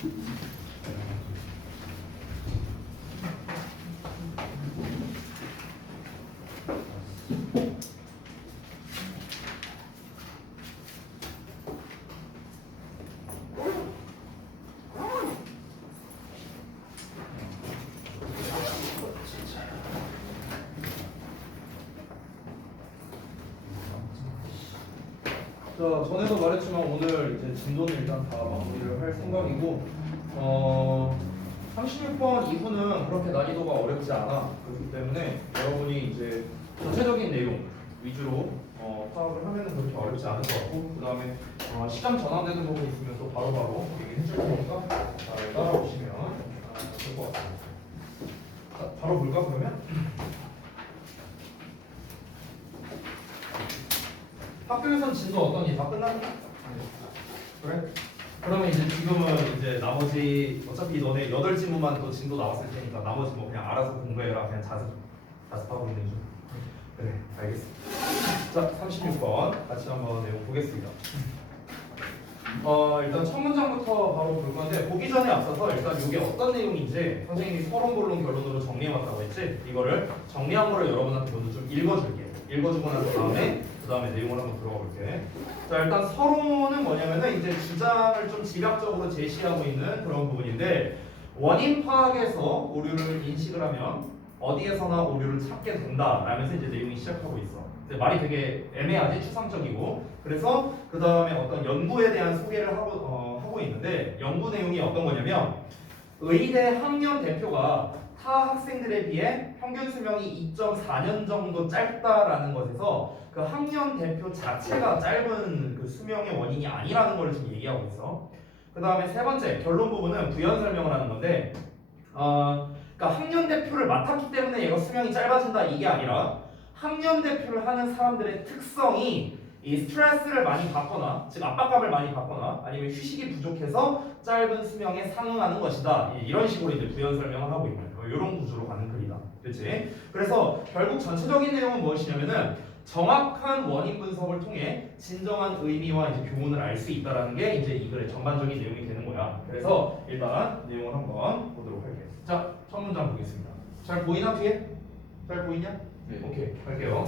자, 전에도 말했지만 오늘 이제 진도는 일단 다 마무리를 할 생각이고 36번 이후는 그렇게 난이도가 어렵지 않아. 그렇기 때문에 여러분이 이제 전체적인 내용 위주로 파악을 하면은 그렇게 어렵지 않을 것 같고, 그 다음에 시간 전환되는 부분 있으면 또 바로바로 얘기해 줄 테니까 잘 따라오시면 될 것 같습니다. 자, 바로 볼까 그러면? 학교에선 진도 어떠니? 다 끝났니? 그래? 그러면 이제 지금은 이제 나머지 어차피 너네 8지문만 또 진도 나왔을 테니까 나머지 뭐 그냥 알아서 공부해라. 그냥 자습하고 있는 중. 그래, 알겠어. 자, 36번 같이 한번 내용 보겠습니다. 일단 첫 문장부터 바로 볼 건데, 보기 전에 앞서서 일단 이게 어떤 내용인지 선생님이 서론, 본론, 결론으로 정리해왔다고 했지? 이거를 정리한 거를 여러분한테 먼저 좀 읽어줄게. 읽어주고 난 다음에 그 다음에 내용을 한번 들어가 볼게. 자, 일단 서론은 뭐냐면은 이제 주장을 좀 집약적으로 제시하고 있는 그런 부분인데, 원인 파악에서 오류를 인식을 하면 어디에서나 오류를 찾게 된다 라면서 이제 내용이 시작하고 있어. 근데 말이 되게 애매하지, 추상적이고. 그래서 그 다음에 어떤 연구에 대한 소개를 하고 있는데, 연구 내용이 어떤 거냐면 의대 학년 대표가 타 학생들에 비해 평균 수명이 2.4년 정도 짧다라는 것에서 그 학년 대표 자체가 짧은 그 수명의 원인이 아니라는 걸 지금 얘기하고 있어. 그 다음에 세 번째 결론 부분은 부연 설명을 하는 건데, 그러니까 학년 대표를 맡았기 때문에 얘가 수명이 짧아진다 이게 아니라, 학년 대표를 하는 사람들의 특성이 이 스트레스를 많이 받거나, 즉 압박감을 많이 받거나, 아니면 휴식이 부족해서 짧은 수명에 상응하는 것이다. 이런 식으로 이제 부연 설명을 하고 있는 이런 구조로 가는 글이다. 그렇지? 그래서 결국 전체적인 내용은 무엇이냐면은 정확한 원인 분석을 통해 진정한 의미와 이제 교훈을 알 수 있다라는 게 이제 이 글의 전반적인 내용이 되는 거야. 그래서 일단 내용을 한번 보도록 할게. 자, 첫 문장 보겠습니다. 잘 보이나 뒤에? 잘 보이냐? 네. 오케이, 갈게요.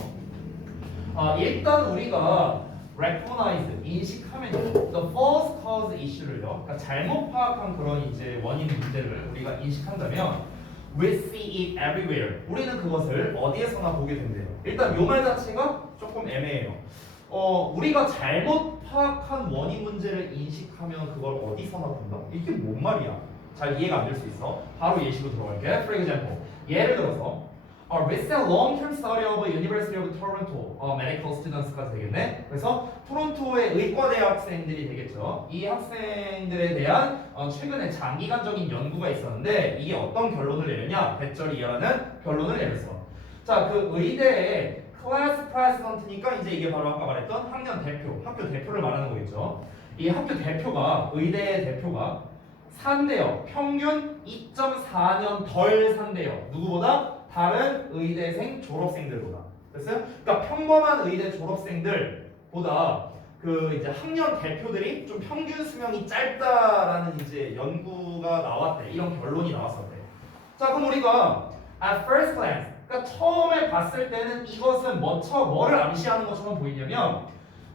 일단 우리가 recognize, 인식하면요, the false cause issue를요, 그러니까 잘못 파악한 그런 이제 원인 문제를 우리가 인식한다면 we see it everywhere. 우리는 그것을 어디에서나 보게 된대요. 일단 요 말 자체가 조금 애매해요. 우리가 잘못 파악한 원인 문제를 인식하면 그걸 어디서나 본다? 이게 뭔 말이야? 잘 이해가 안 될 수 있어. 바로 예시로 들어갈게. For example, 예를 들어서 recent long-term study of University of Toronto medical students가 되겠네. 그래서 토론토의 의과대 학생들이 되겠죠. 이 학생들에 대한 최근에 장기간적인 연구가 있었는데 이게 어떤 결론을 내렸냐? 배절이 이해하는 결론을 내렸어. 자, 그 의대의 클래스 프레지던트니까 이제 이게 바로 아까 말했던 학년 대표, 학교 대표를 말하는 거겠죠. 이 학교 대표가, 의대의 대표가 산대요. 평균 2.4년 덜 산대요. 누구보다? 다른 의대생 졸업생들보다. 됐어요? 그러니까 평범한 의대 졸업생들보다 그 이제 학년 대표들이 좀 평균 수명이 짧다라는 이제 연구가 나왔대. 이런 결론이 나왔었대. 자, 그럼 우리가 at first glance, 그러니까 처음에 봤을 때는 이것은 뭐를 암시하는 것처럼 보이냐면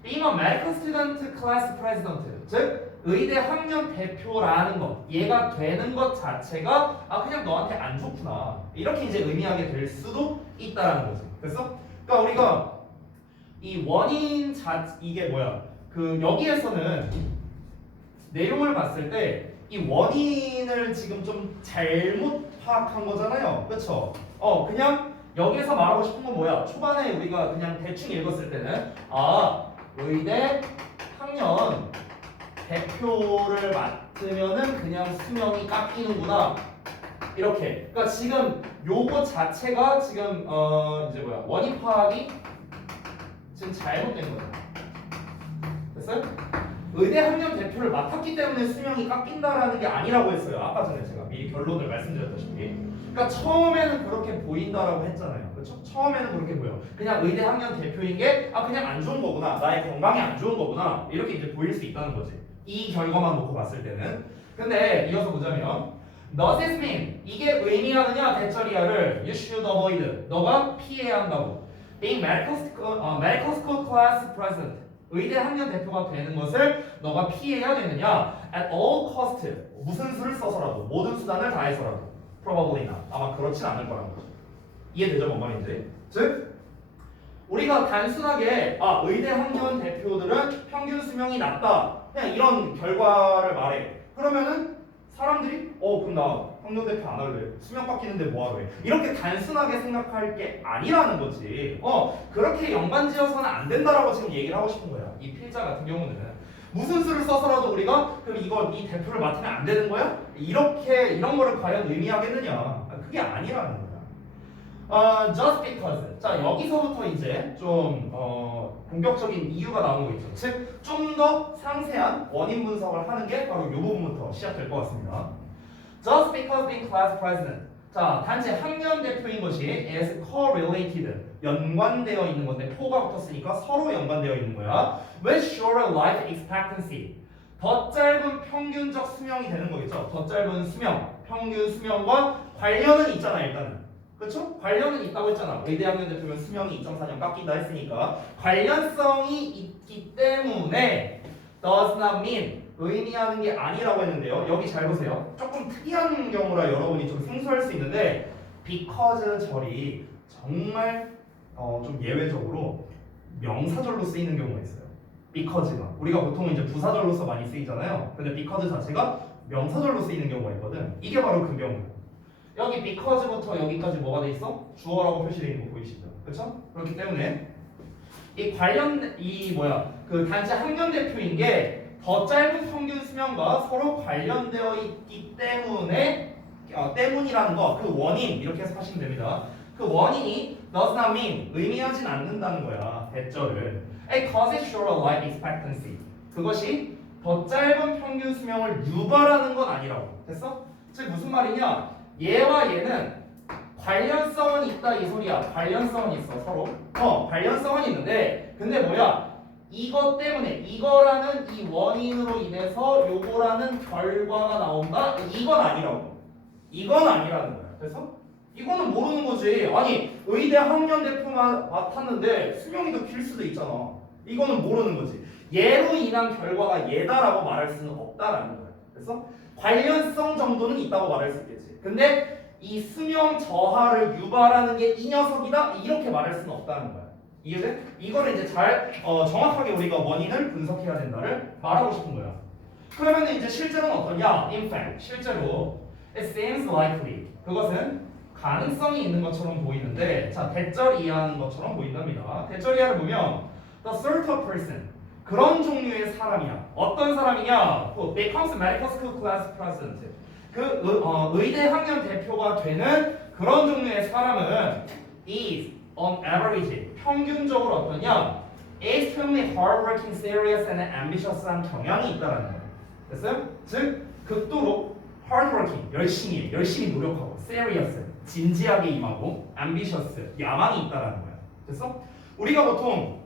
being a medical student class president, 즉 의대 학년 대표라는 것, 얘가 되는 것 자체가 그냥 너한테 안 좋구나, 이렇게 이제 의미하게 될 수도 있다라는 거지. 됐어? 그러니까 우리가 이 원인 이게 뭐야? 그 여기에서는 내용을 봤을 때 이 원인을 지금 좀 잘못 파악한 거잖아요. 그렇죠? 그냥 여기에서 말하고 싶은 건 뭐야? 초반에 우리가 그냥 대충 읽었을 때는 의대 학년 대표를 맡으면은 그냥 수명이 깎이는구나, 이렇게. 그러니까 지금 요거 자체가 지금 이제 뭐야, 원인 파악이 지금 잘못된 거죠. 됐어요? 의대 학년 대표를 맡았기 때문에 수명이 깎인다라는 게 아니라고 했어요. 아까 전에 제가 미리 결론을 말씀드렸다시피. 그러니까 처음에는 그렇게 보인다라고 했잖아요. 그렇죠? 처음에는 그렇게 보여. 그냥 의대 학년 대표인 게 그냥 안 좋은 거구나, 나의 건강에 안 좋은 거구나, 이렇게 이제 보일 수 있다는 거지. 이 결과만 놓고 봤을 때는. 근데 이어서 보자면 Does this mean? 이게 의미하느냐 대절이야를 You should avoid. 너가 피해야 한다고. Being medical school class president. 의대 학년 대표가 되는 것을 너가 피해야 되느냐? At all cost. 무슨 수를 써서라도 모든 수단을 다해서라도. Probably not. 아마 그렇진 않을 거라는 거죠. 이해되죠? 뭔 말인지? 즉 우리가 단순하게 의대 학년 대표들은 평균 수명이 낮다. 그냥 이런 결과를 말해. 그러면은 사람들이 그럼 나 학년 대표 안 할래. 수명 바뀌는데 뭐 하래. 이렇게 단순하게 생각할 게 아니라는 거지. 그렇게 연관지어서는 안 된다라고 지금 얘기를 하고 싶은 거야. 이 필자 같은 경우는 무슨 수를 써서라도 우리가 그럼 이 대표를 맡으면 안 되는 거야? 이런 거를 과연 의미하겠느냐? 그게 아니라는 거야. Just because. 자, 여기서부터 이제 좀 본격적인 이유가 나오는 거 있죠. 즉, 좀 더 상세한 원인 분석을 하는 게 바로 이 부분부터 시작될 것 같습니다. Just because being class president. 자, 단지 학년 대표인 것이 is correlated. 연관되어 있는 건데 포가 붙었으니까 서로 연관되어 있는 거야. With shorter life expectancy. 더 짧은 평균적 수명이 되는 거겠죠. 더 짧은 수명, 평균 수명과 관련은 있잖아, 일단은. 그렇죠? 관련은 있다고 했잖아. 의대 학년 대표면 수명이 2.4년 깎인다 했으니까 관련성이 있기 때문에 does not mean 의미하는 게 아니라고 했는데요. 여기 잘 보세요. 조금 특이한 경우라 여러분이 좀 생소할 수 있는데 because 절이 정말 좀 예외적으로 명사절로 쓰이는 경우가 있어요. because가 우리가 보통 이제 부사절로서 많이 쓰이잖아요. 근데 because 자체가 명사절로 쓰이는 경우가 있거든. 이게 바로 그 경우예요. 여기 because부터 여기까지 뭐가 돼 있어? 주어라고 표시되어 있는 거 보이시죠? 그렇죠? 그렇기 때문에 그 단지 학년 대표인 게 더 짧은 평균 수명과 서로 관련되어 있기 때문에 때문이라는 거, 그 원인 이렇게 해석하시면 됩니다. 그 원인이 does not mean 의미하진 않는다는 거야. 대절을 A causes shorter life expectancy. 그것이 더 짧은 평균 수명을 유발하는 건 아니라고. 됐어? 즉 무슨 말이냐? 얘와 얘는 관련성은 있다 이 소리야. 관련성은 있어 서로. 관련성은 있는데 근데 뭐야? 이것 때문에 이거라는 이 원인으로 인해서 요거라는 결과가 나온다? 이건 아니라고. 이건 아니라는 거야. 그래서 이거는 모르는 거지. 아니 의대 학년 대표만 맡았는데 수명이 더 길 수도 있잖아. 이거는 모르는 거지. 얘로 인한 결과가 얘다라고 말할 수는 없다라는 거야. 그래서 관련성 정도는 있다고 말할 수 있겠지. 근데 이 수명 저하를 유발하는 게 이 녀석이다 이렇게 말할 수는 없다는 거야. 이해돼? 이거를 이제 잘 정확하게 우리가 원인을 분석해야 된다를 말하고 싶은 거야. 그러면 이제 실제로는 어떠냐? In fact, 실제로 it seems likely. 그것은 가능성이 있는 것처럼 보이는데, 자 대절 이해하는 것처럼 보인답니다. 대절 이해를 보면 the sort of person. 그런 종류의 사람이야. 어떤 사람이냐? becomes medical school class president. 의대 학년 대표가 되는 그런 종류의 사람은 is on average 평균적으로 어떠냐? extremely hardworking, serious and ambitious한 경향이 있다라는 거예요. 됐어요? 즉 극도로 hardworking 열심히 노력하고 serious 진지하게 임하고 ambitious 야망이 있다라는 거야. 됐어? 우리가 보통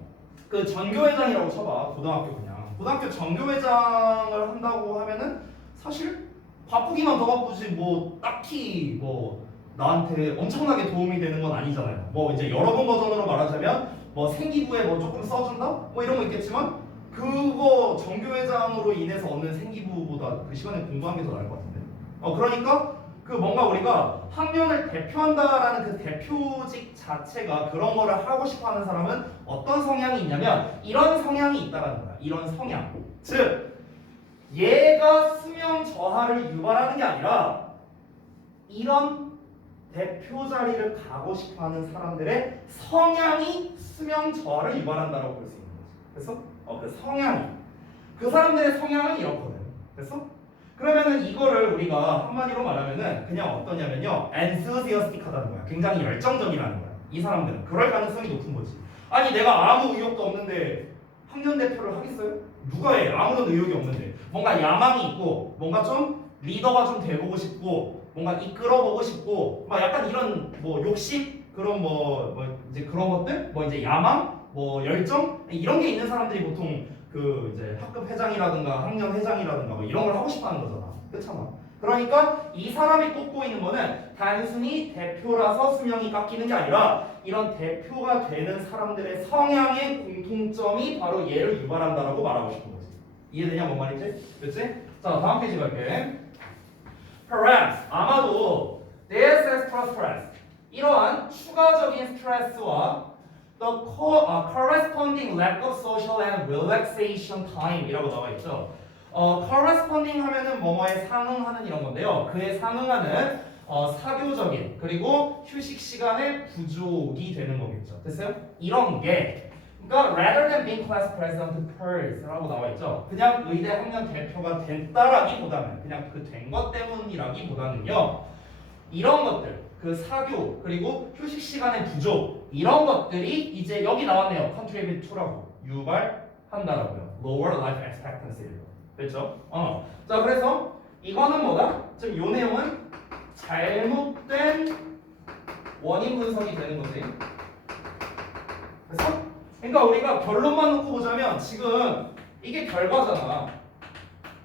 그 전교회장이라고 쳐봐. 고등학교 전교회장을 한다고 하면은 사실 바쁘기만 더 바쁘지 뭐 딱히 뭐 나한테 엄청나게 도움이 되는 건 아니잖아요. 뭐 이제 여러분 버전으로 말하자면 뭐 생기부에 뭐 조금 써준다? 뭐 이런 거 있겠지만 그거 전교회장으로 인해서 얻는 생기부보다 그 시간에 공부한 게 더 나을 것 같은데. 그러니까 그 뭔가 우리가 학년을 대표한다라는 그 대표직 자체가 그런 거를 하고 싶어하는 사람은 어떤 성향이 있냐면 이런 성향이 있다라는 거야. 이런 성향. 즉 얘가 수명 저하를 유발하는 게 아니라 이런 대표 자리를 가고 싶어하는 사람들의 성향이 수명 저하를 유발한다라고 볼 수 있는 거지. 그래서 그 성향이 그 사람들의 성향은 이렇거든. 그래서 그러면은 이거를 우리가 한마디로 말하면은 그냥 어떠냐면요, enthusiastic하다는 거야. 굉장히 열정적이라는 거야. 이 사람들은 그럴 가능성이 높은 거지. 아니 내가 아무 의욕도 없는데 학년 대표를 하겠어요? 누가 해? 아무런 의욕이 없는데 뭔가 야망이 있고 뭔가 좀 리더가 좀 돼보고 싶고 뭔가 이끌어보고 싶고 막 약간 이런 뭐 욕심 그런 뭐 이제 그런 것들 뭐 이제 야망 뭐 열정 이런 게 있는 사람들이 보통 그 이제 학급 회장이라든가 학년 회장이라든가 뭐 이런 걸 하고 싶어 하는 거잖아. 그렇잖아. 그러니까 이 사람이 꼽고 있는 거는 단순히 대표라서 수명이 깎이는 게 아니라 이런 대표가 되는 사람들의 성향의 공통점이 바로 얘를 유발한다라고 말하고 싶은 거지. 이해되냐 뭔 말인지? 그렇지? 자 다음 페이지 갈게. Perhaps 아마도 this stress 이러한 추가적인 스트레스와 the corresponding lack of social and relaxation time이라고 나와 있죠. corresponding 하면은 뭐뭐에 상응하는 이런 건데요. 그에 상응하는 사교적인 그리고 휴식 시간의 부족이 되는 거겠죠. 됐어요? 이런 게 그러니까 rather than being class president per's라고 나와 있죠. 그냥 의대 학년 대표가 됐다라기보다는 그냥 그 된 것 때문이라기보다는요. 이런 것들 그 사교 그리고 휴식 시간의 부족 이런 것들이 이제 여기 나왔네요. contribute to라고 유발한다라고요. lower life expectancy를. 됐죠? 자 그래서 이거는 뭐다? 지금 요 내용은 잘못된 원인 분석이 되는 거지. 그래서 그러니까 우리가 결론만 놓고 보자면 지금 이게 결과잖아.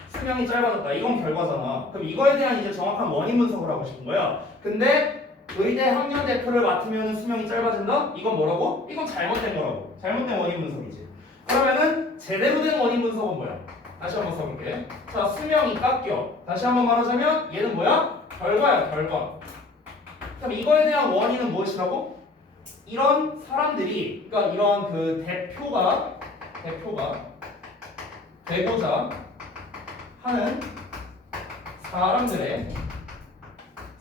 수명이 짧아졌다. 이건 결과잖아. 그럼 이거에 대한 이제 정확한 원인 분석을 하고 싶은 거야. 근데 의대 학년 대표를 맡으면 수명이 짧아진다? 이건 뭐라고? 이건 잘못된 거라고. 잘못된 원인 분석이지. 그러면은 제대로 된 원인 분석은 뭐야? 다시 한번 써볼게. 자, 수명이 깎여. 다시 한번 말하자면 얘는 뭐야? 결과야, 결과. 그럼 이거에 대한 원인은 무엇이라고? 이런 사람들이, 그러니까 이런 그 대표가 되고자 하는 사람들의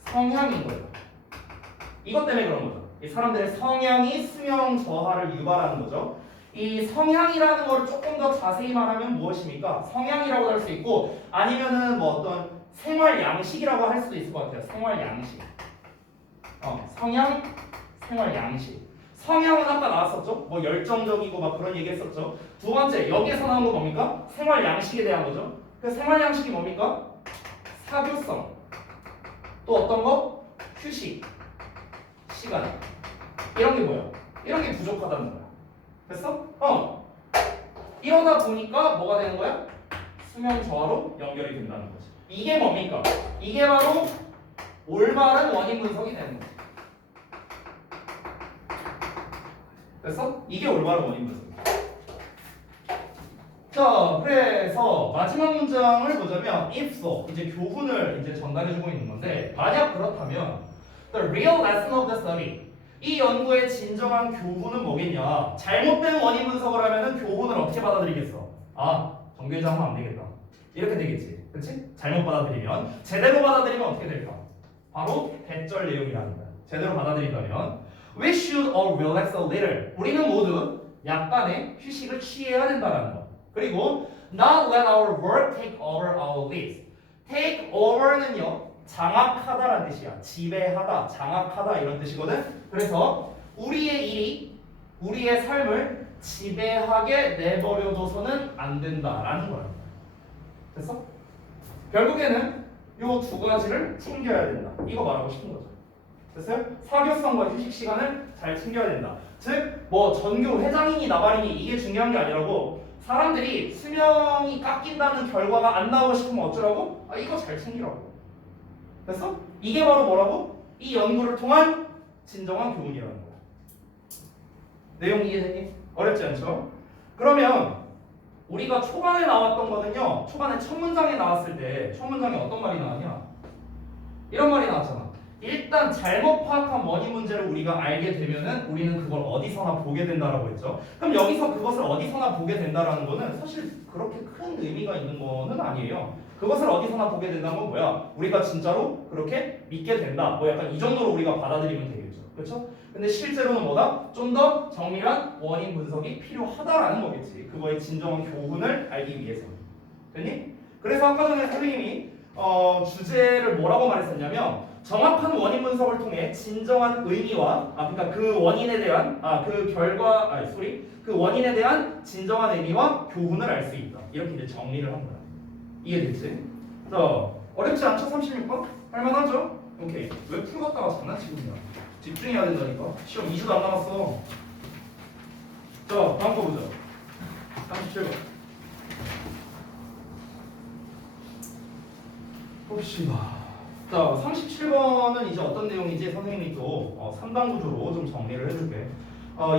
성향인 거죠. 이것 때문에 그런 거죠. 이 사람들의 성향이 수명 저하를 유발하는 거죠. 이 성향이라는 거를 조금 더 자세히 말하면 무엇입니까? 성향이라고 할 수 있고 아니면은 뭐 어떤 생활 양식이라고 할 수도 있을 것 같아요. 생활 양식. 성향, 생활 양식. 성향은 아까 나왔었죠? 뭐 열정적이고 막 그런 얘기 했었죠. 두 번째, 여기에서 나온 거 뭡니까? 생활 양식에 대한 거죠. 그 생활 양식이 뭡니까? 사교성. 또 어떤 거? 휴식. 시간. 이런 게 뭐야? 이런 게 부족하다는 거야. 됐어? 이러다 보니까 뭐가 되는 거야? 수명 저하로 연결이 된다는 거지. 이게 뭡니까? 이게 바로 올바른 원인 분석이 되는 거지. 됐어? 이게 올바른 원인 분석이야. 자, 그래서 마지막 문장을 보자면 if so, 이제 교훈을 이제 전달해주고 있는 건데 만약 그렇다면 the real lesson of the study 이 연구의 진정한 교훈은 뭐겠냐? 잘못된 원인 분석을 하면은 교훈을 어떻게 받아들이겠어? 정규회장 하면 안 되겠다. 이렇게 되겠지. 그렇지? 잘못 받아들이면 제대로 받아들이면 어떻게 될까? 바로 대절 내용이라는 거야. 제대로 받아들인다면 we should all relax a little. 우리는 모두 약간의 휴식을 취해야 된다는 거. 그리고 not let our work take over our lives. take over는요. 장악하다라는 뜻이야. 지배하다, 장악하다 이런 뜻이거든. 그래서 우리의 일이 우리의 삶을 지배하게 내버려둬서는 안 된다라는 거야. 됐어? 결국에는 요 두 가지를 챙겨야 된다. 이거 말하고 싶은 거죠. 됐어요? 사교성과 휴식 시간을 잘 챙겨야 된다. 즉, 뭐 전교 회장이니 나발이니 이게 중요한 게 아니라고 사람들이 수명이 깎인다는 결과가 안 나오고 싶으면 어쩌라고? 이거 잘 챙기라고. 됐어? 이게 바로 뭐라고? 이 연구를 통한 진정한 교훈이라는 거야. 내용 이해되니? 어렵지 않죠? 그러면 우리가 초반에 나왔던 거는요. 초반에 첫 문장에 나왔을 때 첫 문장에 어떤 말이 나왔냐? 이런 말이 나왔잖아. 일단 잘못 파악한 원인 문제를 우리가 알게 되면은 우리는 그걸 어디서나 보게 된다라고 했죠. 그럼 여기서 그것을 어디서나 보게 된다라는 거는 사실 그렇게 큰 의미가 있는 거는 아니에요. 그것을 어디서나 보게 된다는 건 뭐야? 우리가 진짜로 그렇게 믿게 된다. 뭐 약간 이 정도로 우리가 받아들이면 되겠죠. 그렇죠? 근데 실제로는 뭐다? 좀 더 정밀한 원인 분석이 필요하다라는 거겠지. 그거의 진정한 교훈을 알기 위해서. 됐니? 그래서 아까 전에 선생님이 주제를 뭐라고 말했었냐면 정확한 원인 분석을 통해 진정한 의미와 그러니까 그 원인에 대한 그 원인에 대한 진정한 의미와 교훈을 알 수 있다. 이렇게 이제 정리를 한 거야. 이해됐지? 자, 어렵지 않죠? 36번? 할만하죠? 오케이. 왜 풀 갔다가 장난치고있냐? 집중해야 된다니까. 시험 2주도 안 남았어. 자, 다음 거 보자. 37번. 봅시다. 자, 37번은 이제 어떤 내용인지 선생님이 또 3단 구조로 좀 정리를 해줄게.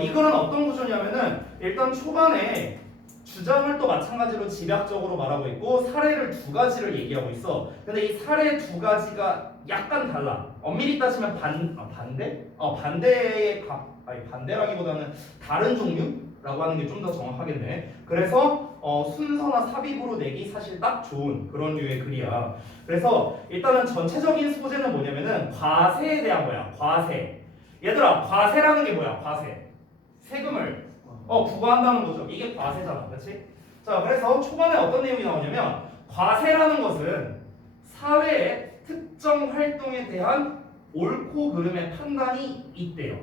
이 글은 어떤 구조냐면은 일단 초반에 주장을 또 마찬가지로 집약적으로 말하고 있고 사례를 두 가지를 얘기하고 있어. 근데 이 사례 두 가지가 약간 달라. 엄밀히 따지면 반대? 반대라기보다는 다른 종류라고 하는 게 좀 더 정확하겠네. 그래서 순서나 삽입으로 내기 사실 딱 좋은 그런 류의 글이야. 그래서 일단은 전체적인 소재는 뭐냐면은 과세에 대한 거야. 과세. 얘들아, 과세라는 게 뭐야? 과세. 세금을 부과한다는 거죠. 이게 과세잖아. 그렇지? 자, 그래서 초반에 어떤 내용이 나오냐면 과세라는 것은 사회의 특정 활동에 대한 옳고 그름의 판단이 있대요.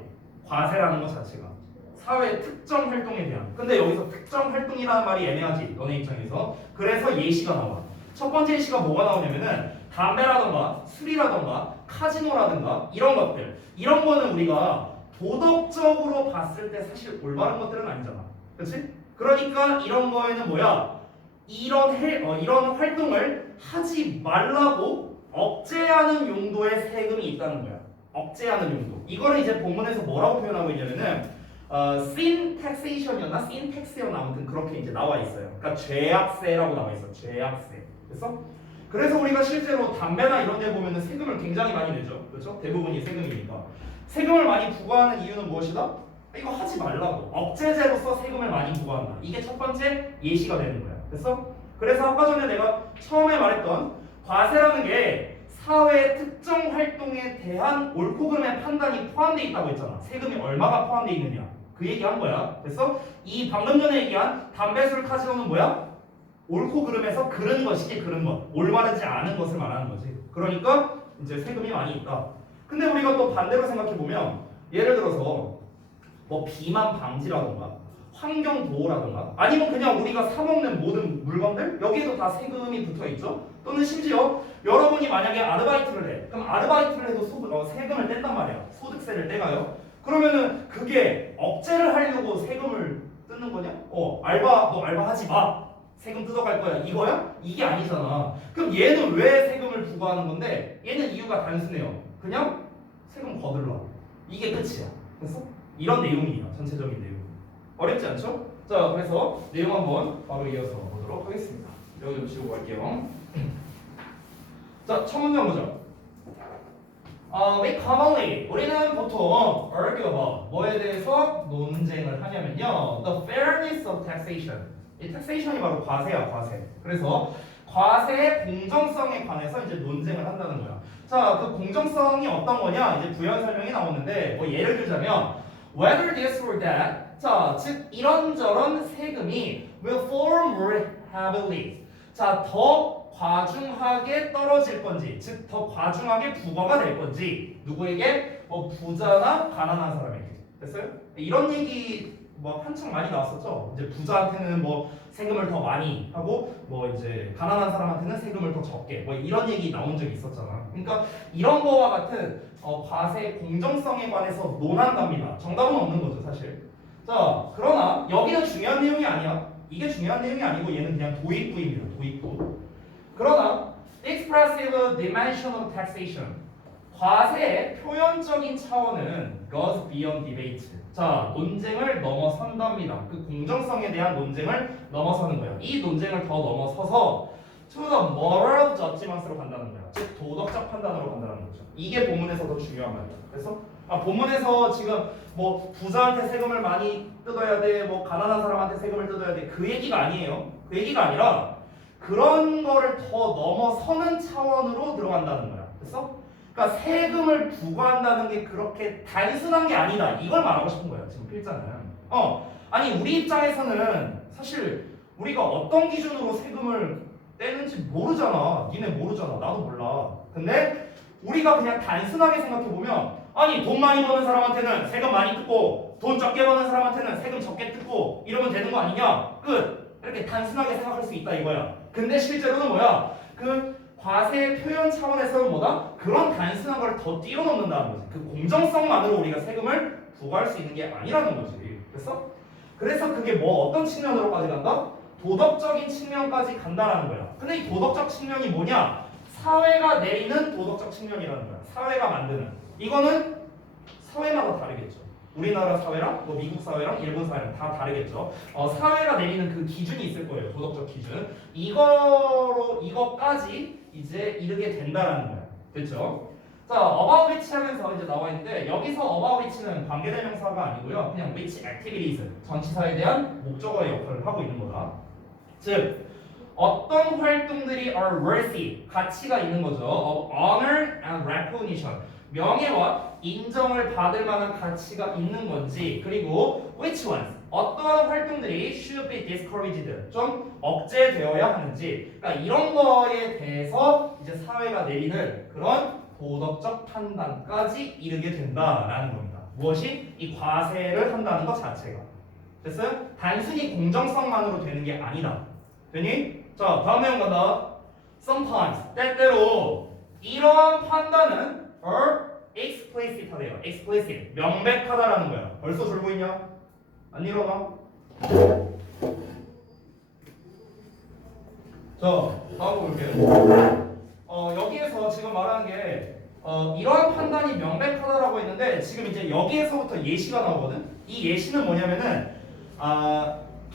과세라는 것 자체가 사회의 특정 활동에 대한. 근데 여기서 특정 활동이라는 말이 애매하지, 너네 입장에서. 그래서 예시가 나와. 첫 번째 예시가 뭐가 나오냐면은 담배라던가 술이라던가 카지노라든가 이런 것들. 이런 거는 우리가 도덕적으로 봤을 때 사실 올바른 것들은 아니잖아. 그렇지? 그러니까 이런 거에는 뭐야? 이런 활동을 하지 말라고 억제하는 용도의 세금이 있다는 거야. 억제하는 용도. 이거를 이제 본문에서 뭐라고 표현하고 있냐면은 sin taxation이었나? sin tax였나? 아무튼 그렇게 이제 나와 있어요. 그러니까 죄악세라고 나와 있어. 죄악세. 그래서 우리가 실제로 담배나 이런 데 보면은 세금을 굉장히 많이 내죠. 그렇죠? 대부분이 세금이니까. 세금을 많이 부과하는 이유는 무엇이다? 이거 하지 말라고. 억제제로서 세금을 많이 부과한다. 이게 첫 번째 예시가 되는 거야. 됐어? 그래서 아까 전에 내가 처음에 말했던 과세라는 게 사회의 특정 활동에 대한 옳고 그름의 판단이 포함되어 있다고 했잖아. 세금이 얼마가 포함되어 있느냐. 그 얘기한 거야. 그래서 이 방금 전에 얘기한 담배, 술, 카지노는 뭐야? 옳고 그름에서 그른 것이지 그른 것. 올바르지 않은 것을 말하는 거지. 그러니까 이제 세금이 많이 있다. 근데 우리가 또 반대로 생각해 보면 예를 들어서 뭐 비만 방지라던가 환경 보호라던가 아니면 그냥 우리가 사 먹는 모든 물건들 여기에도 다 세금이 붙어 있죠. 또는 심지어 여러분이 만약에 아르바이트를 해. 그럼 아르바이트를 해도 세금을 뗀단 말이야. 소득세를 떼가요. 그러면은 그게 억제를 하려고 세금을 뜯는 거냐? 너 알바 하지 마. 세금 뜯어갈 거야. 이거야? 이게 아니잖아. 그럼 얘는 왜 세금을 부과하는 건데? 얘는 이유가 단순해요. 그냥 세금 거들라. 이게 끝이야. 됐어? 이런 내용이야. 전체적인 내용. 어렵지 않죠? 자, 그래서 내용 한번 바로 이어서 보도록 하겠습니다. 여기 좀 지우고 갈게요. 자, 첫 문장 보죠. We commonly, 우리는 보통 argue about 뭐에 대해서 논쟁을 하냐면요. The fairness of taxation. 이 taxation이 바로 과세야, 과세. 그래서 과세의 공정성에 관해서 이제 논쟁을 한다는 거야. 자, 그 공정성이 어떤 거냐? 이제 부연 설명이 나오는데 뭐 예를 들자면 whether this or that. 자, 즉 이런저런 세금이 will fall more heavily. 자, 더 과중하게 떨어질 건지, 즉 더 과중하게 부과가 될 건지 누구에게? 뭐 부자나 가난한 사람에게. 됐어요? 이런 얘기 뭐 한창 많이 나왔었죠. 이제 부자한테는 뭐 세금을 더 많이 하고 뭐 이제 가난한 사람한테는 세금을 더 적게 뭐 이런 얘기 나온 적이 있었잖아. 그러니까 이런 거와 같은 과세 공정성에 관해서 논한답니다. 정답은 없는 거죠, 사실. 자, 그러나 여기는 중요한 내용이 아니야. 이게 중요한 내용이 아니고 얘는 그냥 도입부입니다. 도입부. 그러나 expressive dimension of taxation 과세의 표현적인 차원은 goes beyond debate. 자, 논쟁을 넘어선답니다. 그 공정성에 대한 논쟁을 넘어서는 거예요. 이 논쟁을 더 넘어서서 to the moral judgments로 간다는 거야. 즉 도덕적 판단으로 간다는 거죠. 이게 본문에서 더 중요한 말이야. 그래서 본문에서 지금 뭐 부자한테 세금을 많이 뜯어야 돼, 뭐 가난한 사람한테 세금을 뜯어야 돼, 그 얘기가 아니에요. 그 얘기가 아니라 그런 거를 더 넘어서는 차원으로 들어간다는 거야. 됐어? 그러니까 세금을 부과한다는 게 그렇게 단순한 게 아니다. 이걸 말하고 싶은 거야. 지금 필자는. 아니 우리 입장에서는 사실 우리가 어떤 기준으로 세금을 떼는지 모르잖아. 니네 모르잖아. 나도 몰라. 근데 우리가 그냥 단순하게 생각해 보면 아니 돈 많이 버는 사람한테는 세금 많이 뜯고 돈 적게 버는 사람한테는 세금 적게 뜯고 이러면 되는 거 아니냐? 끝. 이렇게 단순하게 생각할 수 있다 이거야. 근데 실제로는 뭐야? 그 과세 표현 차원에서는 뭐다? 그런 단순한 걸 더 뛰어넘는다는 거지. 그 공정성만으로 우리가 세금을 부과할 수 있는 게 아니라는 거지. 그래서 그게 뭐 어떤 측면으로까지 간다? 도덕적인 측면까지 간다라는 거야. 근데 이 도덕적 측면이 뭐냐? 사회가 내리는 도덕적 측면이라는 거야. 사회가 만드는. 이거는 사회마다 다르겠죠. 우리나라 사회랑 뭐 미국 사회랑 일본 사회랑 다 다르겠죠. 사회가 내리는 그 기준이 있을 거예요. 도덕적 기준. 이거까지 이제 이르게 된다라는 거야. 됐죠? 자, about which 하면서 이제 나와 있는데 여기서 about which는 관계대명사가 아니고요. 그냥 which activities 전치사에 대한 목적어의 역할을 하고 있는 거다. 즉 어떤 활동들이 are worthy 가치가 있는 거죠. of honor and recognition 명예와 인정을 받을 만한 가치가 있는 건지 그리고 which ones 어떠한 활동들이 should be discouraged 좀 억제되어야 하는지 그러니까 이런 거에 대해서 이제 사회가 내리는 그런 도덕적 판단까지 이르게 된다라는 겁니다. 무엇이? 이 과세를 한다는 것 자체가. 됐어요? 단순히 공정성만으로 되는 게 아니다. 되니? 자, 다음 내용 간다. Sometimes, 때때로 이러한 판단은 are explicit하대요. explicit, 명백하다라는 거야. 벌써 졸고 있냐? 안 일어나? 자, 다음 거 볼게요. 여기에서 지금 말하는 게 이러한 판단이 명백하다라고 했는데 지금 이제 여기에서부터 예시가 나오거든. 이 예시는 뭐냐면은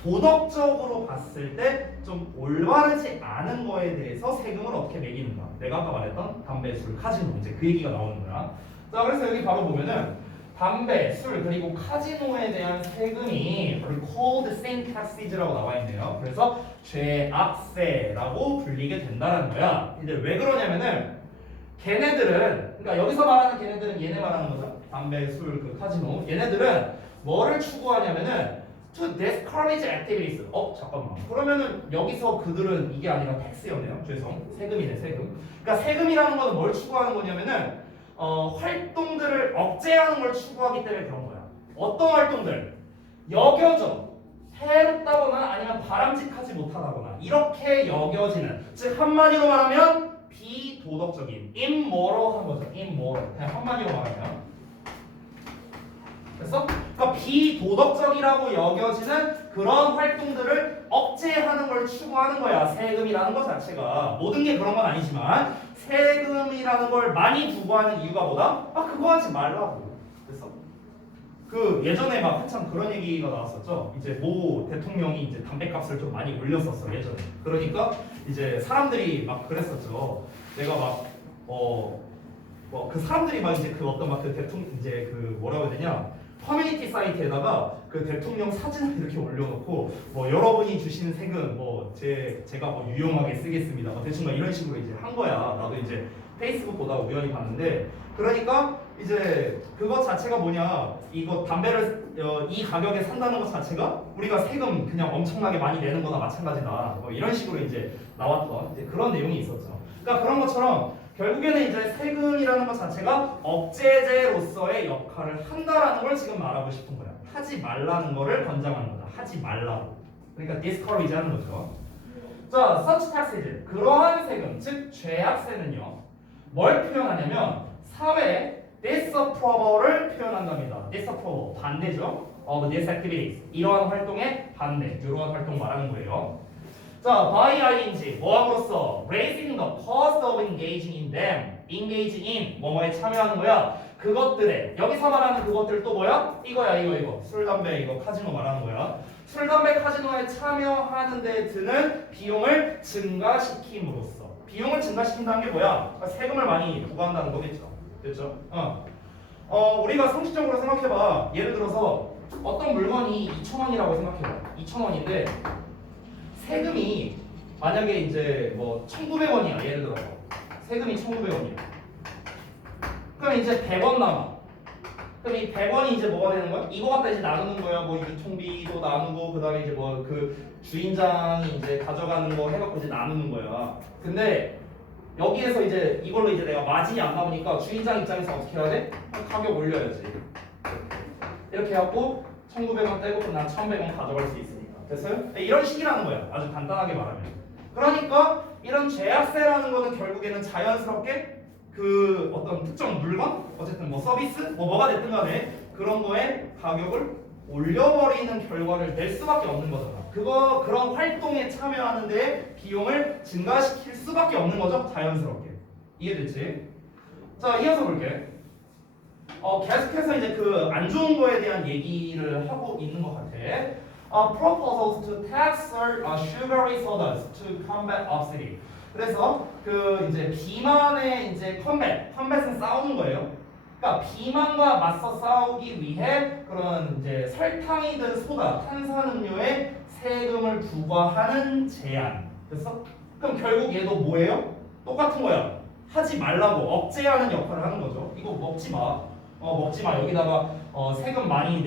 도덕적으로 봤을 때 좀 올바르지 않은 거에 대해서 세금을 어떻게 매기는가. 내가 아까 말했던 담배, 술, 카지노 이제 그 얘기가 나오는 거야. 자, 그래서 여기 바로 보면은 담배, 술 그리고 카지노에 대한 세금이 called sin taxes라고 나와 있네요. 그래서 죄악세라고 불리게 된다는 거야. 근데 왜 그러냐면은 걔네들은 그러니까 여기서 말하는 걔네들은 얘네 말하는 거죠. 담배, 술, 그 카지노. 얘네들은 뭐를 추구하냐면은 to discourage activities. 잠깐만. 그러면은 여기서 그들은 이게 아니라 텍스였네요. 죄송. 세금이네, 세금. 그러니까 세금이라는 거는 뭘 추구하는 거냐면은 활동들을 억제하는 걸 추구하기 때문에 그런 거야. 어떤 활동들? 여겨져. 해롭다거나 아니면 바람직하지 못하다거나 이렇게 여겨지는 즉 한마디로 말하면 비도덕적인 immoral한 거죠. immoral. 그냥 한마디로 말하면 됐어? 그러니까 비도덕적이라고 여겨지는 그런 활동들을 억제하는 걸 추구하는 거야. 세금이라는 것 자체가 모든 게 그런 건 아니지만 세금이라는 걸 많이 부과하는 이유가 뭐다? 그거 하지 말라고. 됐어? 그 예전에 막 한참 그런 얘기가 나왔었죠. 이제 모 대통령이 이제 담배값을 좀 많이 올렸었어 예전에. 그러니까 이제 사람들이 막 그랬었죠. 내가 막 그 사람들이 막 이제 그 어떤 막 그 대통령 이제 그 뭐라고 해야 되냐 커뮤니티 사이트에다가 그 대통령 사진을 이렇게 올려놓고 뭐 여러분이 주신 세금 뭐 제가 뭐 유용하게 쓰겠습니다. 대충 막 이런 식으로 이제 한 거야. 나도 이제 페이스북 보다가 우연히 봤는데 그러니까 이제 그것 자체가 뭐냐 이거 담배를 이 가격에 산다는 것 자체가 우리가 세금 그냥 엄청나게 많이 내는 거나 마찬가지다. 뭐 이런 식으로 이제 나왔던 이제 그런 내용이 있었죠. 그러니까 그런 것처럼 결국에는 이제 세금이라는 것 자체가 억제제로서의 역할을 한다라는 걸 지금 말하고 싶은 거야. 하지 말라는 거를 권장하는 거다. 하지 말라고. 그러니까 discourage 하는 거죠. 자, such taxes. 그러한 세금, 즉 죄악세는요. 뭘 표현하냐면 사회 disapproval을 표현한답니다. disapproval, 반대죠. of these activities. 이러한 활동의 반대, 이러한 활동 말하는 거예요. 자, by ing, 뭐함으로써 raising the cost of engaging in them, engaging in, 뭐뭐에 참여하는 거야. 그것들에, 여기서 말하는 그것들 또 뭐야? 이거야, 이거. 술, 담배, 이거 카지노 말하는 거야. 술, 담배, 카지노에 참여하는 데 드는 비용을 증가시킴으로써. 비용을 증가시킨다는 게 뭐야? 세금을 많이 부과한다는 거겠죠. 됐죠? 우리가 상식적으로 생각해봐. 예를 들어서 어떤 물건이 2,000원이라고 생각해봐. 2,000원인데 세금이 만약에 이제 뭐 1,900원이야. 예를 들어서 세금이 1,900원이야. 그럼 이제 100원 남아. 그럼 이 100원이 이제 뭐가 되는 거야? 이거 갖다 이제 나누는 거야. 뭐 유통비도 나누고 그다음에 이제 뭐 그 주인장이 이제 가져가는 거 해갖고 이제 나누는 거야. 근데 여기에서 이제 이걸로 이제 내가 마진이 안 나오니까 주인장 입장에서 어떻게 해야 돼? 가격 올려야지. 이렇게 해갖고 1,900원 떼고 그럼 난 1,100원 가져갈 수 있으니까. 됐어요? 이런 식이라는 거야. 아주 간단하게 말하면. 그러니까 이런 죄악세라는 거는 결국에는 자연스럽게 그 어떤 특정 물건, 어쨌든 뭐 서비스, 뭐가 됐든 간에 그런 거에 가격을 올려버리는 결과를 낼 수밖에 없는 거잖아. 그런 활동에 참여하는데 비용을 증가시킬 수밖에 없는 거죠. 자연스럽게. 이해됐지? 자, 이어서 볼게. 계속해서 이제 그 안 좋은 거에 대한 얘기를 하고 있는 것 같아. Proposals to tax sugary sodas to combat obesity. 그래서 그 이제 비만의 이제 컴뱃은 싸우는 거예요. 그러니까 비만과 맞서 싸우기 위해 그런 이제 설탕이든 소다, 탄산음료에 세금을 부과하는 제안. 됐어? 그럼 결국 얘도 뭐예요? 똑같은 거야. 하지 말라고 억제하는 역할을 하는 거죠. 이거 먹지 마. 먹지 마. 여기다가 세금 많이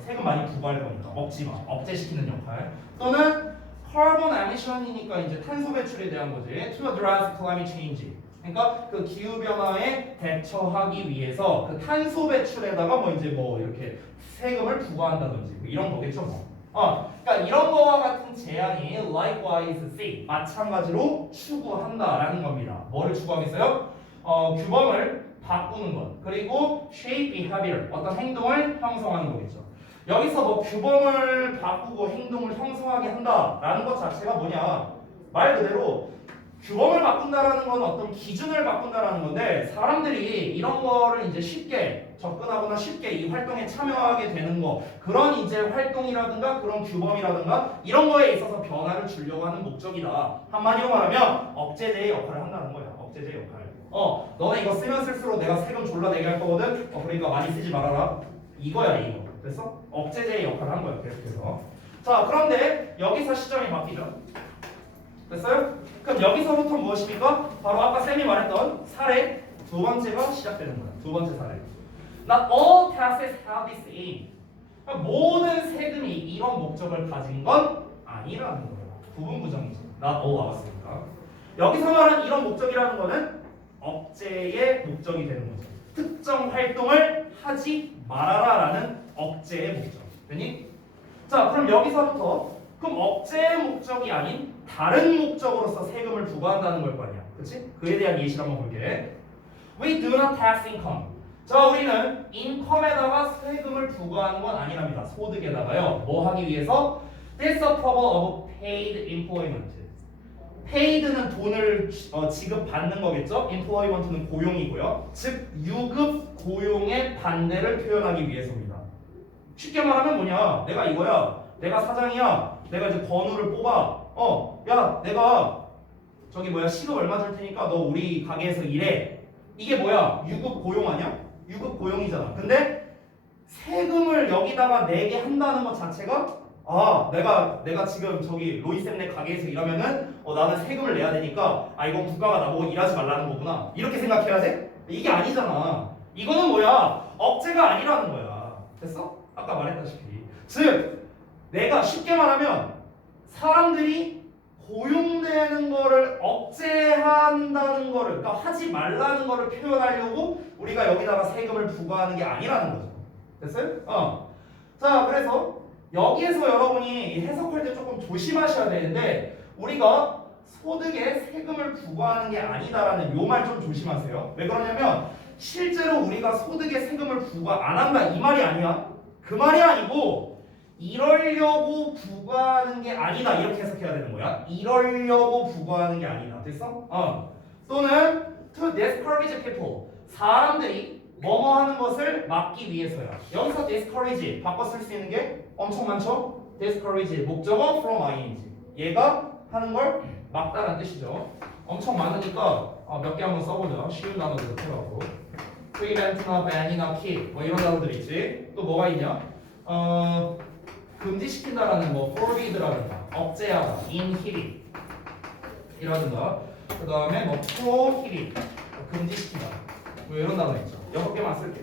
세금 많이 부과할 거니까 먹지 마. 억제시키는 역할. 또는 carbon emission이니까 이제 탄소 배출에 대한 거지. To address climate change. 그러니까 그 기후 변화에 대처하기 위해서 그 탄소 배출에다가 뭐 이제 뭐 이렇게 세금을 부과한다든지 뭐 이런 거겠죠 뭐. 그러니까 이런 거와 같은 제안이 likewise C 마찬가지로 추구한다라는 겁니다. 뭐를 추구하겠어요? 규범을 바꾸는 것 그리고 shape behavior 어떤 행동을 형성하는 거겠죠. 여기서 뭐 규범을 바꾸고 행동을 형성하게 한다라는 것 자체가 뭐냐? 말 그대로 규범을 바꾼다라는 건 어떤 기준을 바꾼다라는 건데 사람들이 이런 거를 이제 쉽게 접근하거나 쉽게 이 활동에 참여하게 되는 거 그런 이제 활동이라든가 그런 규범이라든가 이런 거에 있어서 변화를 주려고 하는 목적이다. 한마디로 말하면 억제제의 역할을 한다는 거야. 억제제 역할. 너네 이거 쓰면 쓸수록 내가 세금 졸라 내게 할 거거든. 그러니까 많이 쓰지 말아라. 이거야 이거. 됐어? 억제제의 역할을 한 거야. 계속해서. 자 그런데 여기서 시점이 바뀌죠. 됐어요? 그럼 여기서부터 무엇입니까? 바로 아까 쌤이 말했던 사례 두 번째가 시작되는 거야. 두 번째 사례. Not all taxes have this aim. 그러니까 모든 세금이 이런 목적을 가진 건 아니라는 거예요. 부분 부정이죠. Not all 나왔으니까. 여기서 말한 이런 목적이라는 거는 억제의 목적이 되는 거죠. 특정 활동을 하지 말아라라는 억제의 목적. 됐니? 자, 그럼 여기서부터 그럼 억제의 목적이 아닌 다른 목적으로서 세금을 부과한다는 걸 거 아니야. 그렇지? 그에 대한 예시를 한번 볼게. We do not tax income. 자, 우리는 income에다가 세금을 부과하는 건 아니랍니다. 소득에다가요. 뭐 하기 위해서? This approval of paid employment. paid는 돈을 지급받는 거겠죠? employment는 고용이고요. 즉 유급 고용의 반대를 표현하기 위해서입니다. 쉽게 말하면 뭐냐? 내가 이거야. 내가 사장이야. 내가 이제 번호를 뽑아. 야, 내가 저기 뭐야 시급 얼마 줄 테니까 너 우리 가게에서 일해. 이게 뭐야? 유급 고용 아니야? 유급 고용이잖아. 근데 세금을 여기다가 내게 한다는 것 자체가 내가 지금 저기 로이쌤네 가게에서 일하면은 나는 세금을 내야 되니까 이건 국가가 나보고 일하지 말라는 거구나. 이렇게 생각해야 돼? 이게 아니잖아. 이거는 뭐야? 억제가 아니라는 거야. 됐어? 아까 말했다시피. 즉 내가 쉽게 말하면 사람들이 고용되는 거를 억제한다는 거를 그러니까 하지 말라는 거를 표현하려고 우리가 여기다가 세금을 부과하는 게 아니라는 거죠. 됐어요? 자, 그래서 여기에서 여러분이 해석할 때 조금 조심하셔야 되는데 우리가 소득에 세금을 부과하는 게 아니다라는 요 말 좀 조심하세요. 왜 그러냐면 실제로 우리가 소득에 세금을 부과 안 한다 이 말이 아니야. 그 말이 아니고 이러려고 부과하는 게 아니다 이렇게 해석해야 되는 거야. 이러려고 부과하는 게 아니다. 됐어? 또는 to discourage people. 사람들이 뭐뭐 하는 것을 막기 위해서야. 여기서 discourage 바꿔 쓸 수 있는 게 엄청 많죠? discourage 목적어 from ing. 얘가 하는 걸 막다라는 뜻이죠. 엄청 많으니까 몇 개 한번 써보자. 쉬운 단어들 해갖고 prevent나 ban이나 keep 뭐 이런 단어들 있지. 또 뭐가 있냐? 금지시킨다라는 뭐 forbid라든가 억제하다, inhibit 이라든가 그 다음에 뭐 prohibit 금지시키다 뭐 이런 단어 있죠. 6개만 쓸게.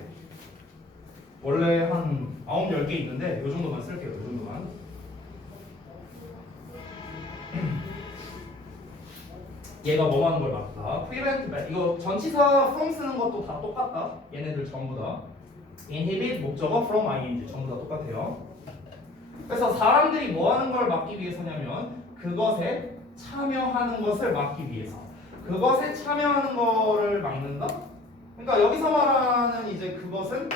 원래 한 9, 10개 있는데 이 정도만 쓸게요. 이 정도만. 얘가 뭐 하는 걸 막다. prevent, ban. 이거 전치사 from 쓰는 것도 다 똑같다. 얘네들 전부 다. inhibit, 목적어 from ing 전부 다 똑같아요. 그래서 사람들이 뭐 하는 걸 막기 위해서냐면 그것에 참여하는 것을 막기 위해서. 그것에 참여하는 거를 막는다? 그러니까 여기서 말하는 이제 그것은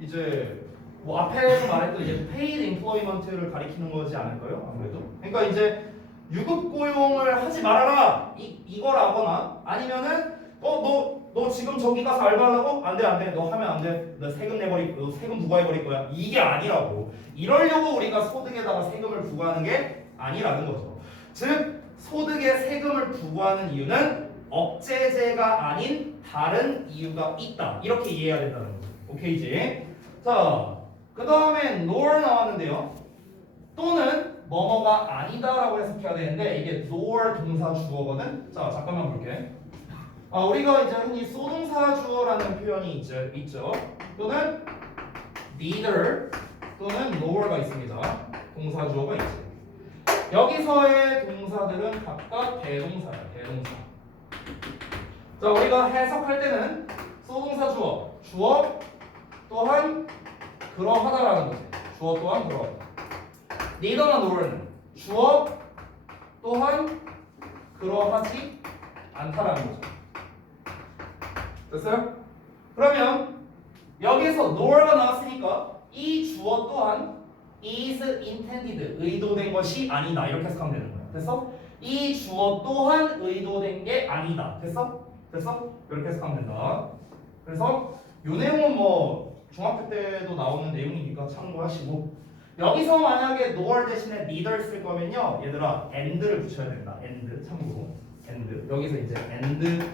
이제 뭐 앞에서 말했던 이제 paid employment를 가리키는 거지 않을까요? 아무래도. 그러니까 이제 유급 고용을 하지 말아라 이거라거나 아니면은 너 지금 저기 가서 알바하려고? 안 돼, 안 돼. 너 하면 안 돼. 너 세금 부과해버릴 거야. 이게 아니라고. 이러려고 우리가 소득에다가 세금을 부과하는 게 아니라는 거죠. 즉 소득에 세금을 부과하는 이유는 억제제가 아닌 다른 이유가 있다. 이렇게 이해해야 된다는 거죠. 오케이지? 자, 그 다음에 nor 나왔는데요. 또는 뭐뭐가 아니다라고 해석해야 되는데 이게 nor 동사 주어거든. 자, 잠깐만 볼게. 우리가 이제 흔히 소동사 주어라는 표현이 있죠. 또는 neither 또는 nor가 있습니다. 동사 주어가 있지. 여기서의 동사들은 각각 대동사야. 대동사. 자, 우리가 해석할 때는 소동사 주어 또한 그러하다라는 거지. 주어 또한 그러하다. neither나 nor는 주어 또한 그러하지 않다라는 거죠. 됐어요? 그러면 여기서 nor가 나왔으니까 이 주어 또한 is intended 의도된 것이 아니다 이렇게 해석하면 되는 거야. 됐어? 이 주어 또한 의도된 게 아니다. 됐어? 이렇게 해석하면 된다. 그래서 이 내용은 뭐 중학교 때도 나오는 내용이니까 참고하시고 여기서 만약에 nor 대신에 neither 쓸 거면요 얘들아 and를 붙여야 된다. and 참고로 and 여기서 이제 and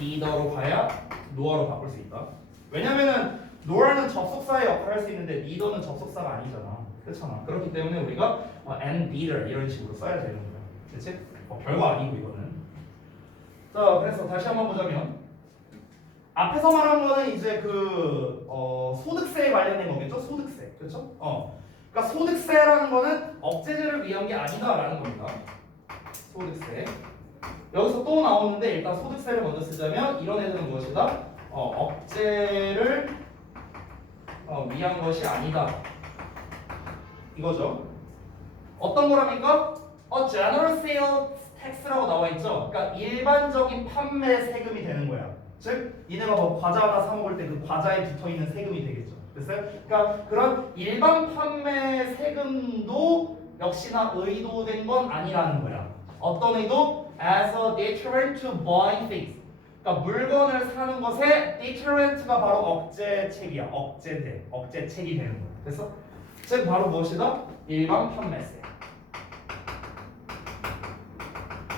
neither로 가야 nor로 바꿀 수 있다. 왜냐면은 nor는 접속사의 역할을 할 수 있는데 neither는 접속사가 아니잖아. 그렇잖아. 그렇기 때문에 우리가 and neither 이런 식으로 써야 되는 거야. 그렇지? 별거 아니고 이거는. 자, 그래서 다시 한번 보자면 앞에서 말한 거는 이제 그 소득세에 관련된 거겠죠? 소득세. 그렇죠? 그러니까 소득세라는 거는 억제제를 위한 게 아니다라는 겁니다. 소득세. 여기서 또 나오는데 일단 소득세를 먼저 쓰자면 이런 애들은 무엇이다? 억제를 위한 것이 아니다. 이거죠. 어떤 거랍니까? general sales tax라고 나와 있죠. 그러니까 일반적인 판매 세금이 되는 거야. 즉, 니네가 뭐 과자 하나 사 먹을 때 그 과자에 붙어 있는 세금이 되겠죠. 됐어요? 그러니까 그런 일반 판매 세금도 역시나 의도된 건 아니라는 거야. 어떤 의도? As a deterrent to buying things. 그러니까 물건을 사는 것에 deterrent가 바로 억제책이야. 억제책이 되는 거야. 됐어? 즉 바로 무엇이다? 일반 판매세.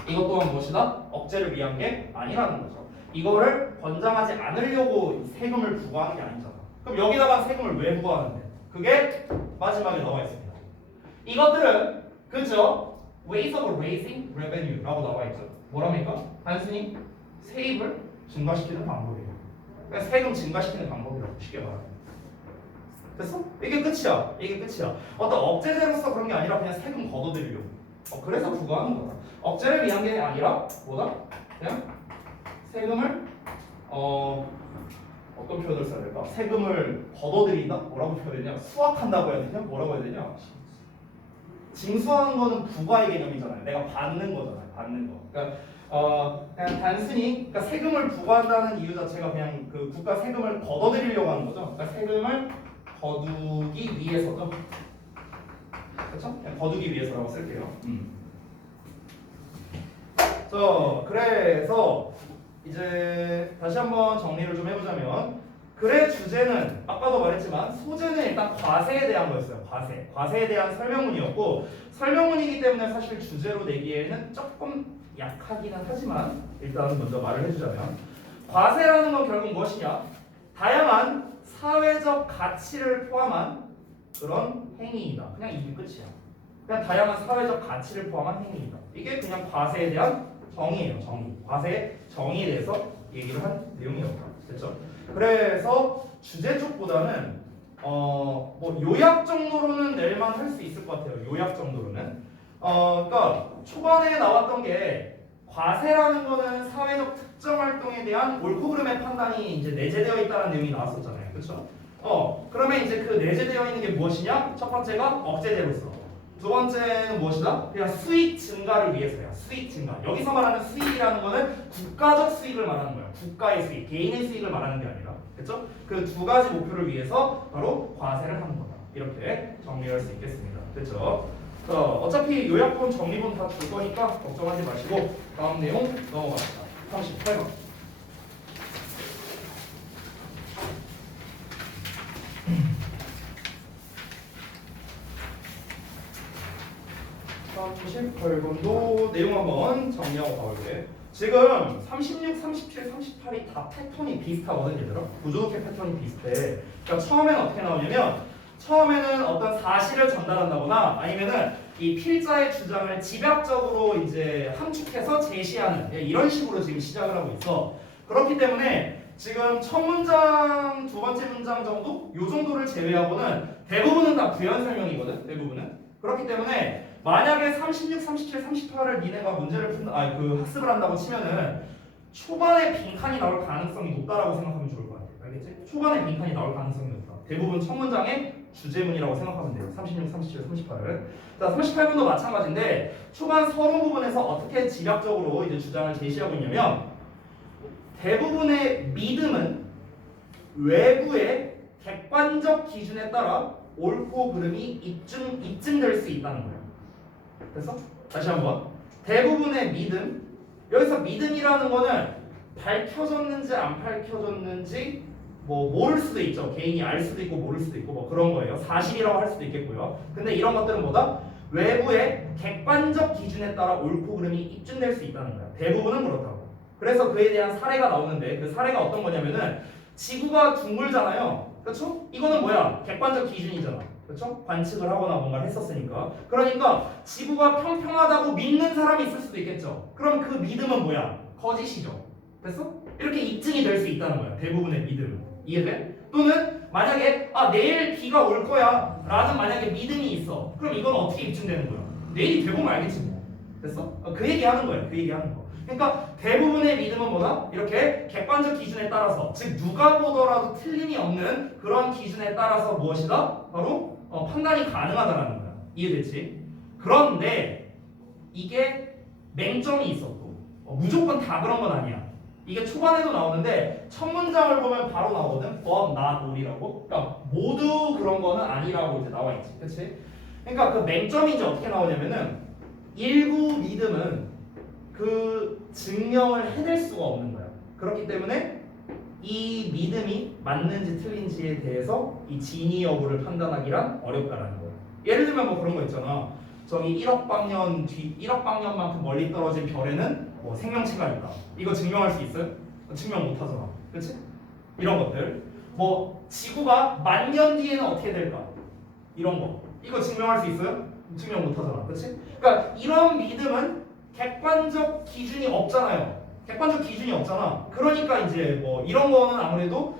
이것 또한 무엇이다? 억제를 위한 게 아니라는 거죠. 이거를 권장하지 않으려고 세금을 부과하는 게 아니잖아. 그럼 여기다가 세금을 왜 부과하는데? 그게 마지막에 나와 있습니다. 이것들은 그죠? Ways of raising revenue라고 나와 있죠. 뭐랍니까? 단순히 세입을 증가시키는 방법이에요. 그러니까 세금 증가시키는 방법이라고 쉽게 말하면. 됐어? 이게 끝이야. 어떤 억제제로서 그런 게 아니라 그냥 세금 걷어들이려고. 그래서 부과하는 거다. 억제를 위한 게 아니라 뭐다? 그냥 세금을 어떤 표현을 써야 될까? 세금을 걷어들인다? 뭐라고 표현했냐? 수확한다고 해야 되냐? 뭐라고 해야 되냐? 징수하는 거는 부과의 개념이잖아요. 내가 받는 거잖아요. 받는 거. 그러니까 그냥 단순히 그러니까 세금을 부과한다는 이유 자체가 그냥 그 국가 세금을 걷어들이려고 하는 거죠. 그러니까 세금을 거두기 위해서죠. 그렇죠? 그냥 거두기 위해서라고 쓸게요. 그래서 이제 다시 한번 정리를 좀 해보자면 글의 주제는 아까도 말했지만 소재는 일단 과세에 대한 거였어요. 과세에 대한 설명문이었고 설명문이기 때문에 사실 주제로 내기에는 조금 약하기는 하지만 일단 먼저 말을 해주자면 과세라는 건 결국 무엇이냐? 다양한 사회적 가치를 포함한 그런 행위이다. 그냥 이게 끝이야. 그냥 다양한 사회적 가치를 포함한 행위이다. 이게 그냥 과세에 대한 정의예요. 과세의 정의에 대해서 얘기를 한 내용이었다. 됐죠? 그래서 주제 쪽보다는 뭐 요약 정도로는 낼만 할 수 있을 것 같아요. 요약 정도로는. 그러니까 초반에 나왔던 게 과세라는 거는 사회적 특정 활동에 대한 옳고 그름의 판단이 이제 내재되어 있다는 내용이 나왔었잖아요. 그렇죠? 그러면 이제 그 내재되어 있는 게 무엇이냐? 첫 번째가 억제제로서. 두 번째는 무엇이다? 그냥 수익 증가를 위해서야. 수익 증가. 여기서 말하는 수익이라는 거는 국가적 수익을 말하는 거야. 국가의 수익, 개인의 수익을 말하는 게 아니라. 그렇죠? 그 두 가지 목표를 위해서 바로 과세를 하는 거다. 이렇게 정리할 수 있겠습니다. 됐죠? 어차피 요약본 정리본 다 줄 거니까 걱정하지 마시고 다음 내용 넘어갑시다. 38번. 다음 38번도 내용 한번 정리하고 가볼게. 지금 36, 37, 38이 다 패턴이 비슷하거든 얘들아. 구조독해 패턴이 비슷해. 그러니까 처음에는 어떻게 나오냐면 처음에는 어떤 사실을 전달한다거나 아니면은 이 필자의 주장을 집약적으로 이제 함축해서 제시하는 이런 식으로 지금 시작을 하고 있어. 그렇기 때문에 지금 첫 문장, 두 번째 문장 정도 요 정도를 제외하고는 대부분은 다 부연 설명이거든. 대부분은. 그렇기 때문에 만약에 36, 37, 38을 니네가 문제를 그 학습을 한다고 치면은 초반에 빈칸이 나올 가능성이 높다라고 생각하면 좋을 것 같아. 알겠지? 초반에 빈칸이 나올 가능성이 높다. 대부분 첫 문장의 주제문이라고 생각하면 돼요. 36, 37, 38을. 자, 38분도 마찬가지인데 초반 서론 부분에서 어떻게 집약적으로 이제 주장을 제시하고 있냐면 대부분의 믿음은 외부의 객관적 기준에 따라 옳고 그름이 입증될 수 있다는 거예요. 됐어? 다시 한번. 대부분의 믿음. 여기서 믿음이라는 거는 밝혀졌는지 안 밝혀졌는지 뭐 모를 수도 있죠. 개인이 알 수도 있고 모를 수도 있고 뭐 그런 거예요. 사실이라고 할 수도 있겠고요. 근데 이런 것들은 뭐다? 외부의 객관적 기준에 따라 옳고 그름이 입증될 수 있다는 거야. 대부분은 그렇다고. 그래서 그에 대한 사례가 나오는데 그 사례가 어떤 거냐면은 지구가 둥글잖아요. 그렇죠? 이거는 뭐야? 객관적 기준이잖아. 그렇죠? 관측을 하거나 뭔가를 했었으니까. 그러니까 지구가 평평하다고 믿는 사람이 있을 수도 있겠죠. 그럼 그 믿음은 뭐야? 거짓이죠. 됐어? 이렇게 입증이 될 수 있다는 거야. 대부분의 믿음은. 이해돼? 또는 만약에 내일 비가 올 거야 라는 만약에 믿음이 있어. 그럼 이건 어떻게 입증되는 거야? 내일이 되보면 알겠지 뭐. 됐어? 그 얘기 하는 거야. 그 얘기 하는 거. 그러니까 대부분의 믿음은 뭐다? 이렇게 객관적 기준에 따라서, 즉 누가 보더라도 틀림이 없는 그런 기준에 따라서 무엇이다? 바로 판단이 가능하다라는 거야. 이해됐지? 그런데 이게 맹점이 있었고 무조건 다 그런 건 아니야. 이게 초반에도 나오는데 첫 문장을 보면 바로 나오거든. but not all이라고. 그러니까 모두 그런 거는 아니라고 이제 나와 있지. 그렇지? 그러니까 그 맹점이 이제 어떻게 나오냐면은 일부 믿음은 그 증명을 해낼 수가 없는 거야. 그렇기 때문에 이 믿음이 맞는지 틀린지에 대해서 이 진위 여부를 판단하기란 어렵다라는 거야. 예를 들면 뭐 그런 거 있잖아. 저기 1억 방년만큼 멀리 떨어진 별에는 뭐 생명체가 있다. 이거 증명할 수 있어요? 증명 못 하잖아. 그렇지? 이런 것들. 뭐 지구가 10,000년 뒤에는 어떻게 될까? 이런 거. 이거 증명할 수 있어요? 증명 못 하잖아. 그렇지? 그러니까 이런 믿음은 객관적 기준이 없잖아요. 객관적 기준이 없잖아. 그러니까 이제 뭐 이런 거는 아무래도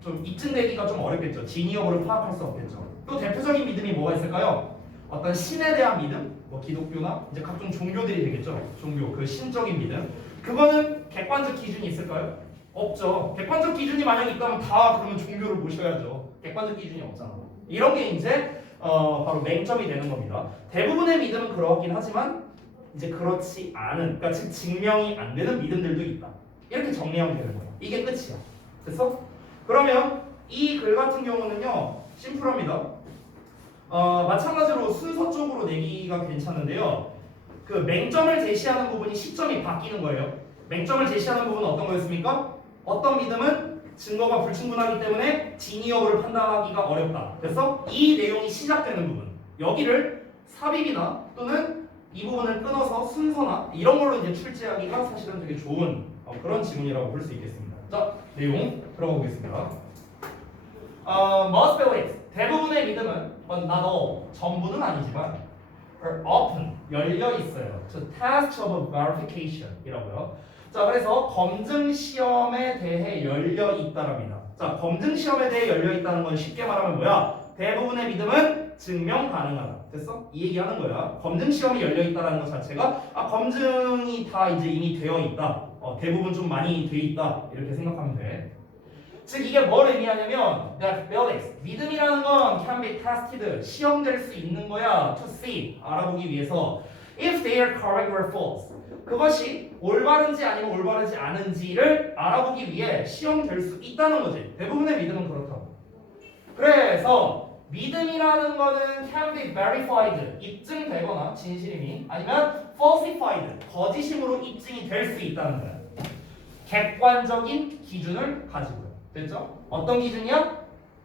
좀 입증되기가 좀 어렵겠죠. 진위 여부를 파악할 수 없겠죠. 또 대표적인 믿음이 뭐가 있을까요? 어떤 신에 대한 믿음, 뭐 기독교나 이제 각종 종교들이 되겠죠. 종교, 그 신적인 믿음. 그거는 객관적 기준이 있을까요? 없죠. 객관적 기준이 만약 있다면 다 그러면 종교를 모셔야죠. 객관적 기준이 없잖아. 이런 게 이제 바로 맹점이 되는 겁니다. 대부분의 믿음은 그러긴 하지만 이제 그렇지 않은, 그러니까 즉 증명이 안 되는 믿음들도 있다. 이렇게 정리하면 되는 거야. 이게 끝이야. 됐어? 그러면 이 글 같은 경우는요, 심플합니다. 마찬가지로 순서적으로 내기가 괜찮은데요. 그 맹점을 제시하는 부분이 시점이 바뀌는 거예요. 맹점을 제시하는 부분은 어떤 거였습니까? 어떤 믿음은 증거가 불충분하기 때문에 진위 여부를 판단하기가 어렵다. 그래서 이 내용이 시작되는 부분, 여기를 삽입이나 또는 이 부분을 끊어서 순서나 이런 걸로 이제 출제하기가 사실은 되게 좋은 그런 지문이라고 볼 수 있겠습니다. 자, 내용 들어가 보겠습니다. Most beliefs, 대부분의 믿음은 but not all, 전부는 아니지만 are open, 열려 있어요. To test of verification 이라고요. 자, 그래서 검증 시험에 대해 열려 있다랍니다. 자, 검증 시험에 대해 열려 있다는 건 쉽게 말하면 뭐야? 대부분의 믿음은 증명 가능하다. 됐어? 이 얘기하는 거야. 검증 시험이 열려 있다는 것 자체가 검증이 다 이제 이미 되어 있다. 대부분 좀 많이 돼 있다. 이렇게 생각하면 돼. 즉 이게 뭘 의미하냐면 that beliefs, 믿음이라는 건 can be tested, 시험될 수 있는 거야. to see, 알아보기 위해서 if they are correct or false. 그것이 올바른지 아니면 올바르지 않은지를 알아보기 위해 시험될 수 있다는 거지. 대부분의 믿음은 그렇다고. 그래서 믿음이라는 거는 can be verified, 입증되거나 진실임이 아니면 falsified, 거짓임으로 입증이 될 수 있다는 거야. 객관적인 기준을 가지고요. 됐죠? 어떤 기준이야?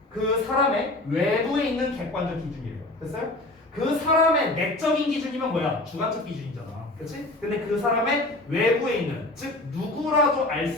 그 사람의 외부에 있는 객관적 기준이에요. 됐어요? 그 사람의 내적인 기준이면 뭐야? 주관적 기준이잖아. 그치? 근데 그 사람의 외부에 있는, 즉 누구라도 알 수